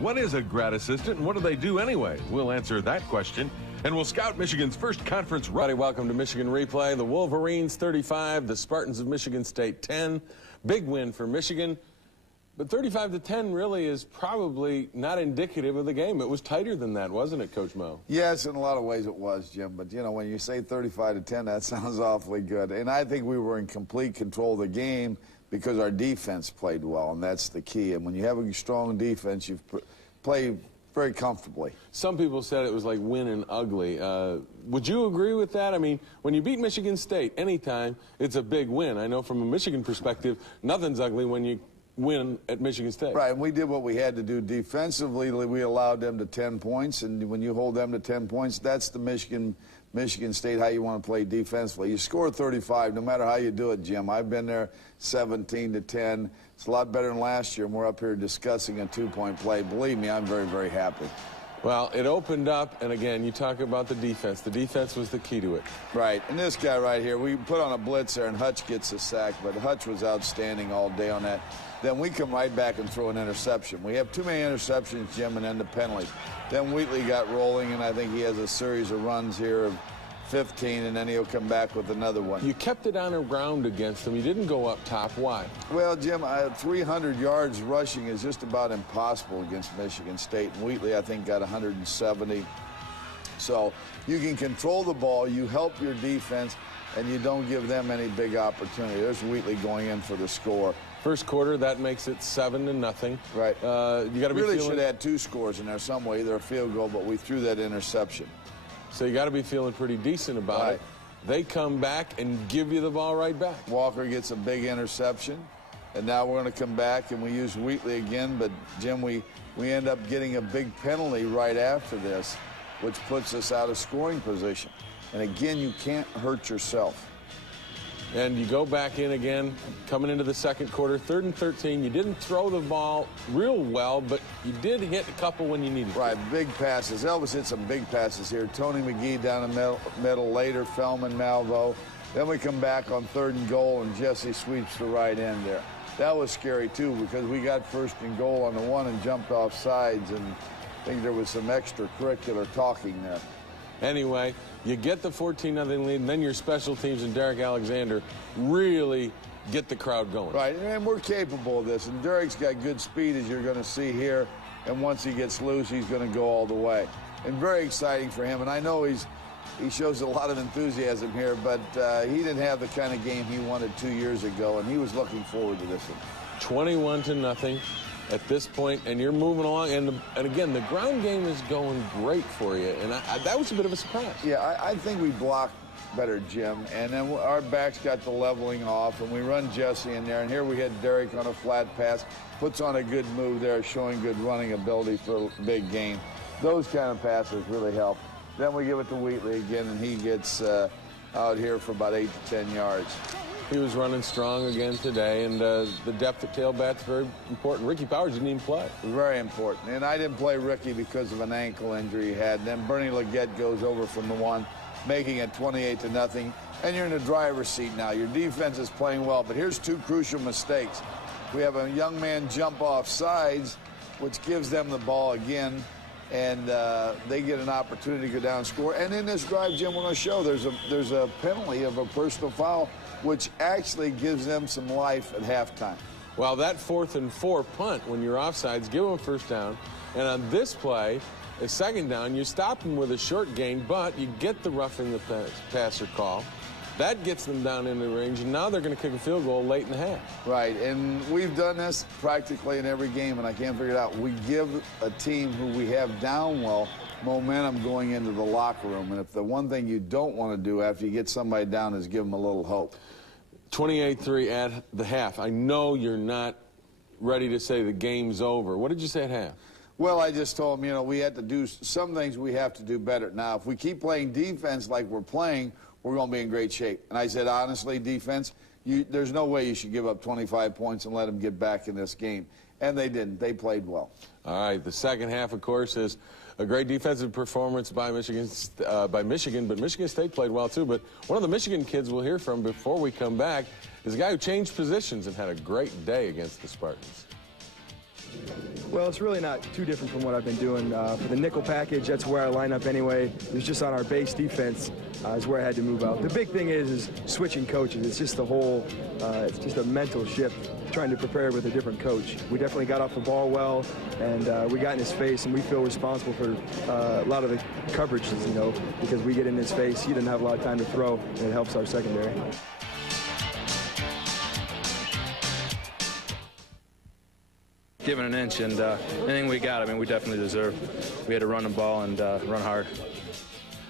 What is a grad assistant and what do they do anyway? We'll answer that question. And we'll scout Michigan's first conference. Welcome to Michigan Replay. The Wolverines 35, the Spartans of Michigan State 10. Big win for Michigan. But 35-10 really is probably not indicative of the game. It was tighter than that, wasn't it, Coach Mo? Yes, in a lot of ways it was, Jim. But, you know, when you say 35-10, that sounds awfully good. And I think we were in complete control of the game because our defense played well, and that's the key. And when you have a strong defense, you play very comfortably. Some people said it was like winning ugly. Would you agree with that? I mean, when you beat Michigan State anytime, it's a big win. I know from a Michigan perspective, nothing's ugly when you win at Michigan State. Right, and we did what we had to do defensively. We allowed them to 10 points, and when you hold them to 10 points, that's the Michigan State, how you want to play defensively. You score 35, no matter how you do it, Jim. I've been there 17-10. It's a lot better than last year, and we're up here discussing a two-point play. Believe me, I'm very, very happy. Well, it opened up, and again, you talk about the defense. The defense was the key to it. Right, and this guy right here, we put on a blitz there, and Hutch gets a sack, but Hutch was outstanding all day on that. Then we come right back and throw an interception. We have too many interceptions, Jim, and then the penalty. Then Wheatley got rolling, and I think he has a series of runs here of 15, and then he'll come back with another one. You kept it on the ground against them. You didn't go up top. Why? Well, Jim, 300 yards rushing is just about impossible against Michigan State. And Wheatley, I think, got 170. So you can control the ball, you help your defense, and you don't give them any big opportunity. There's Wheatley going in for the score. First quarter, that makes it 7-0. Right. You got to be really should add 2 scores in there some way, either a field goal, but we threw that interception. So you got to be feeling pretty decent about it. They come back and give you the ball right back. Walker gets a big interception, and now we're going to come back and we use Wheatley again. But Jim, we end up getting a big penalty right after this, which puts us out of scoring position. And again, you can't hurt yourself. And you go back in again, coming into the second quarter, 3rd and 13. You didn't throw the ball real well, but you did hit a couple when you needed to. Right, big passes. Elvis hit some big passes here. Tony McGee down the middle later, Feldman, Malvo. Then we come back on 3rd and goal, and Jesse sweeps the right end there. That was scary, too, because we got 1st and goal on the 1 and jumped off sides, and I think there was some extracurricular talking there. Anyway, you get the 14-0 lead, and then your special teams and Derek Alexander really get the crowd going. Right, and we're capable of this. And Derek's got good speed, as you're going to see here. And once he gets loose, he's going to go all the way. And very exciting for him. And I know he shows a lot of enthusiasm here, but he didn't have the kind of game he wanted 2 years ago, and he was looking forward to this one. 21-0. At this point, and you're moving along, and again, the ground game is going great for you, and that was a bit of a surprise. Yeah, I think we blocked better, Jim, and then our backs got the leveling off, and we run Jesse in there, and here we had Derek on a flat pass, puts on a good move there, showing good running ability for a big game. Those kind of passes really help. Then we give it to Wheatley again, and he gets out here for about 8 to 10 yards. He was running strong again today, and the depth at tailback's very important. Ricky Powers didn't even play. Very important. And I didn't play Ricky because of an ankle injury he had. And then Bernie Leggett goes over from the 1, making it 28-0. And you're in the driver's seat now. Your defense is playing well, but here's 2 crucial mistakes. We have a young man jump off sides, which gives them the ball again, and they get an opportunity to go down and score. And in this drive, Jim, we're going to show there's a penalty of a personal foul, which actually gives them some life at halftime. Well, that 4th and 4 punt, when you're offsides, give them a 1st down. And on this play, a 2nd down, you stop them with a short gain, but you get the roughing the passer call. That gets them down in the range, and now they're going to kick a field goal late in the half. Right, and we've done this practically in every game, and I can't figure it out. We give a team who we have down well momentum going into the locker room, and if the one thing you don't want to do after you get somebody down is give them a little hope. 28-3 at the half. I know you're not ready to say the game's over. What did you say at half? Well, I just told them, you know, we had to do some things we have to do better. Now, if we keep playing defense like we're playing, we're going to be in great shape. And I said, honestly, defense, there's no way you should give up 25 points and let them get back in this game. And they didn't. They played well. All right. The second half, of course, is a great defensive performance by Michigan, but Michigan State played well, too. But one of the Michigan kids we'll hear from before we come back is a guy who changed positions and had a great day against the Spartans. Well, it's really not too different from what I've been doing. For the nickel package, that's where I line up anyway. It was just on our base defense is where I had to move out. The big thing is switching coaches. It's just the whole, it's just a mental shift, trying to prepare with a different coach. We definitely got off the ball well, and we got in his face, and we feel responsible for a lot of the coverages, you know, because we get in his face. He didn't have a lot of time to throw, and it helps our secondary. Given an inch, and anything we got, I mean, we definitely deserve. We had to run the ball and run hard.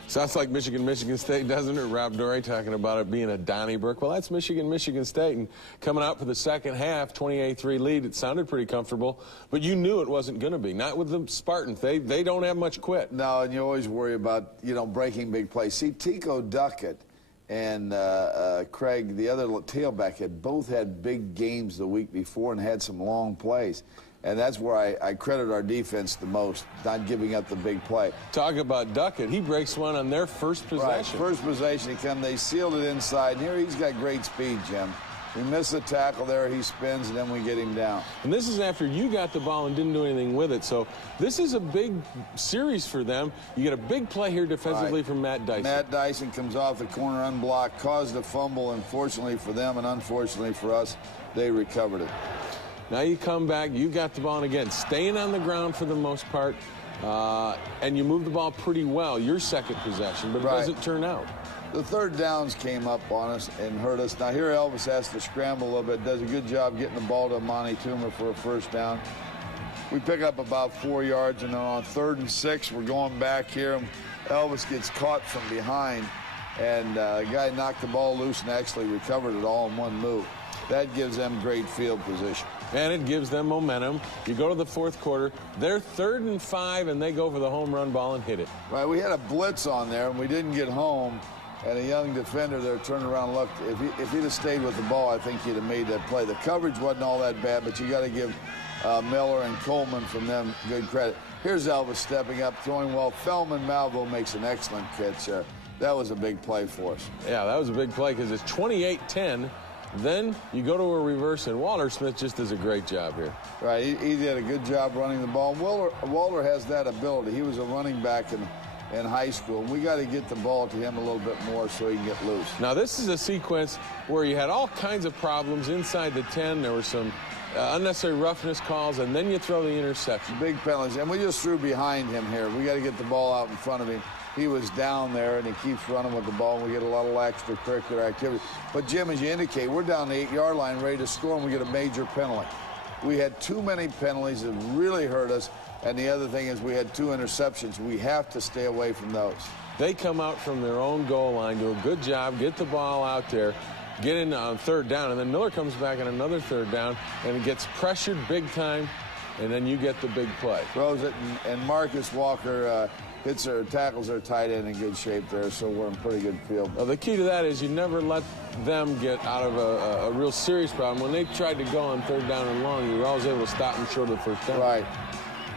Sounds like Michigan State, doesn't it? Rob Dorey talking about it being a Donnybrook. Well, that's Michigan State, and coming out for the second half, 28-3 lead, it sounded pretty comfortable, but you knew it wasn't going to be. Not with the Spartans. They don't have much quit. No, and you always worry about, you know, breaking big plays. See, Tico Duckett and Craig, the other tailback, had both had big games the week before and had some long plays. And that's where I credit our defense the most, not giving up the big play. Talk about Duckett. He breaks one on their first possession. Right, first possession, they sealed it inside. And here he's got great speed, Jim. We miss the tackle there, he spins, and then we get him down. And this is after you got the ball and didn't do anything with it. So this is a big series for them. You get a big play here defensively from Matt Dyson. Matt Dyson comes off the corner unblocked, caused a fumble, and fortunately for them and unfortunately for us, they recovered it. Now you come back, you got the ball, and again, staying on the ground for the most part, and you move the ball pretty well, your second possession, but it doesn't turn out. The third downs came up on us and hurt us. Now here Elvis has to scramble a little bit, does a good job getting the ball to Monty Toomer for a first down. We pick up about 4 yards, and then on 3rd and 6, we're going back here, and Elvis gets caught from behind, and the guy knocked the ball loose and actually recovered it all in one move. That gives them great field position. And it gives them momentum. You go to the fourth quarter, they're 3rd and 5, and they go for the home run ball and hit it. Right, we had a blitz on there, and we didn't get home, and a young defender there turned around and looked. If he'd have stayed with the ball, I think he'd have made that play. The coverage wasn't all that bad, but you got to give Miller and Coleman from them good credit. Here's Elvis stepping up, throwing well. Feldman Malvo makes an excellent catch. That was a big play for us. Yeah, that was a big play because it's 28-10. Then you go to a reverse, and Walter Smith just does a great job here. Right, he did a good job running the ball. Walter has that ability. He was a running back in high school, and we got to get the ball to him a little bit more so he can get loose. Now, this is a sequence where you had all kinds of problems inside the 10. There were some unnecessary roughness calls, and then you throw the interception. Big penalties, and we just threw behind him here. We got to get the ball out in front of him. He was down there, and he keeps running with the ball, and we get a lot of extracurricular activity. But, Jim, as you indicate, we're down the 8-yard line, ready to score, and we get a major penalty. We had too many penalties that really hurt us, and the other thing is we had 2 interceptions. We have to stay away from those. They come out from their own goal line, do a good job, get the ball out there, get in on 3rd down, and then Miller comes back on another 3rd down, and it gets pressured big time, and then you get the big play. Throws it, and Marcus Walker tackles our tight end in good shape there, so we're in pretty good field. Well, the key to that is you never let them get out of a real serious problem. When they tried to go on 3rd down and long, you were always able to stop them short of the first down. Right.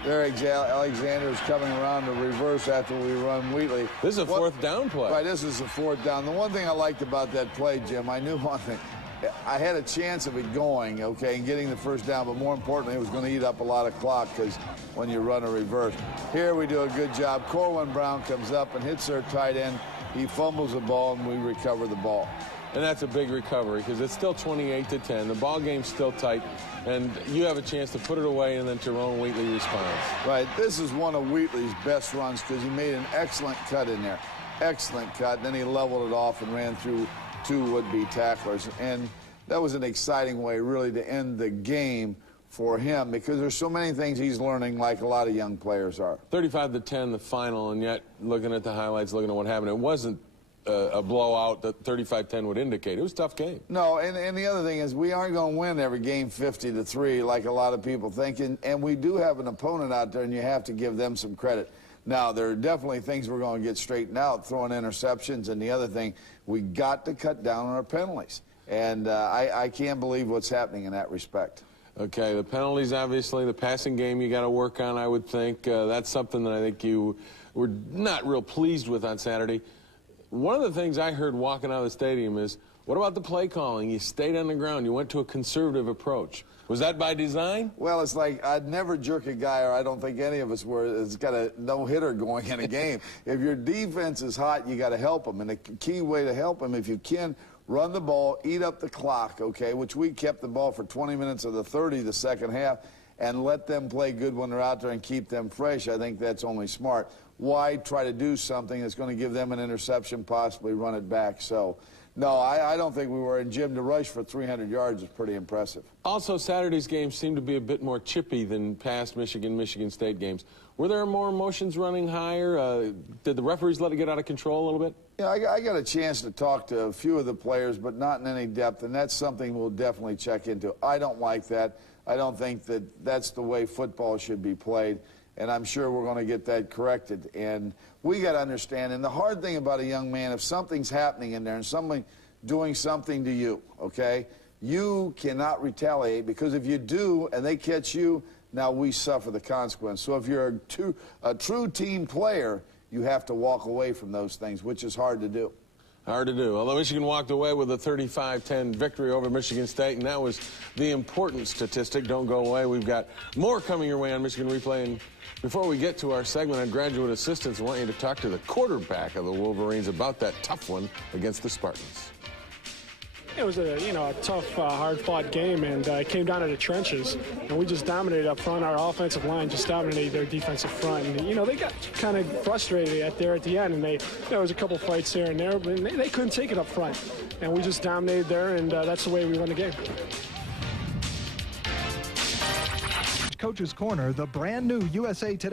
There, Alexander is coming around to reverse after we run Wheatley. This is a 4th down play. Right, this is a 4th down. The one thing I liked about that play, Jim, I knew one thing. I had a chance of it going, okay, and getting the first down, but more importantly, it was going to eat up a lot of clock because when you run a reverse. Here we do a good job. Corwin Brown comes up and hits our tight end. He fumbles the ball, and we recover the ball. And that's a big recovery because it's still 28-10. The ball game's still tight, and you have a chance to put it away, and then Tyrone Wheatley responds. Right. This is one of Wheatley's best runs because he made an excellent cut in there. Excellent cut. Then he leveled it off and ran through 2 would-be tacklers. And that was an exciting way, really, to end the game for him because there's so many things he's learning like a lot of young players are. 35-10, the final, and yet looking at the highlights, looking at what happened, it wasn't a blowout that 35-10 would indicate. It was a tough game. No, and the other thing is we aren't going to win every game 50-3 like a lot of people think, and we do have an opponent out there, and you have to give them some credit. Now, there are definitely things we're going to get straightened out, throwing interceptions, and the other thing, we got to cut down on our penalties. And I can't believe what's happening in that respect. Okay, the penalties, obviously, the passing game you got to work on, I would think. That's something that I think you were not real pleased with on Saturday. One of the things I heard walking out of the stadium is, what about the play calling? You stayed on the ground. You went to a conservative approach. Was that by design? Well, it's like I'd never jerk a guy, or I don't think any of us were, that's got a no-hitter going in a game. If your defense is hot, you got to help them. And the key way to help them, if you can, run the ball, eat up the clock, okay, which we kept the ball for 20 minutes of the 30 the second half, and let them play good when they're out there and keep them fresh. I think that's only smart. Why try to do something that's going to give them an interception, possibly run it back? So, no, I don't think we were. And Jim, to rush for 300 yards is pretty impressive. Also, Saturday's games seemed to be a bit more chippy than past Michigan State games. Were there more emotions running higher? Did the referees let it get out of control a little bit? Yeah, I got a chance to talk to a few of the players, but not in any depth, and that's something we'll definitely check into. I don't like that. I don't think that that's the way football should be played, and I'm sure we're going to get that corrected. And we got to understand, and the hard thing about a young man, if something's happening in there and somebody doing something to you, okay, you cannot retaliate, because if you do and they catch you, now we suffer the consequence. So if you're a true team player, you have to walk away from those things, which is hard to do. Hard to do. Although Michigan walked away with a 35-10 victory over Michigan State, and that was the important statistic. Don't go away. We've got more coming your way on Michigan Replay. And before we get to our segment on graduate assistants, I want you to talk to the quarterback of the Wolverines about that tough one against the Spartans. It was a tough, hard-fought game, and it came down to the trenches, and we just dominated up front. Our offensive line just dominated their defensive front, and they got kind of frustrated at the end, and there was a couple fights here and there, but they couldn't take it up front, and we just dominated there, and that's the way we won the game. Coach's Corner, the brand new USA Today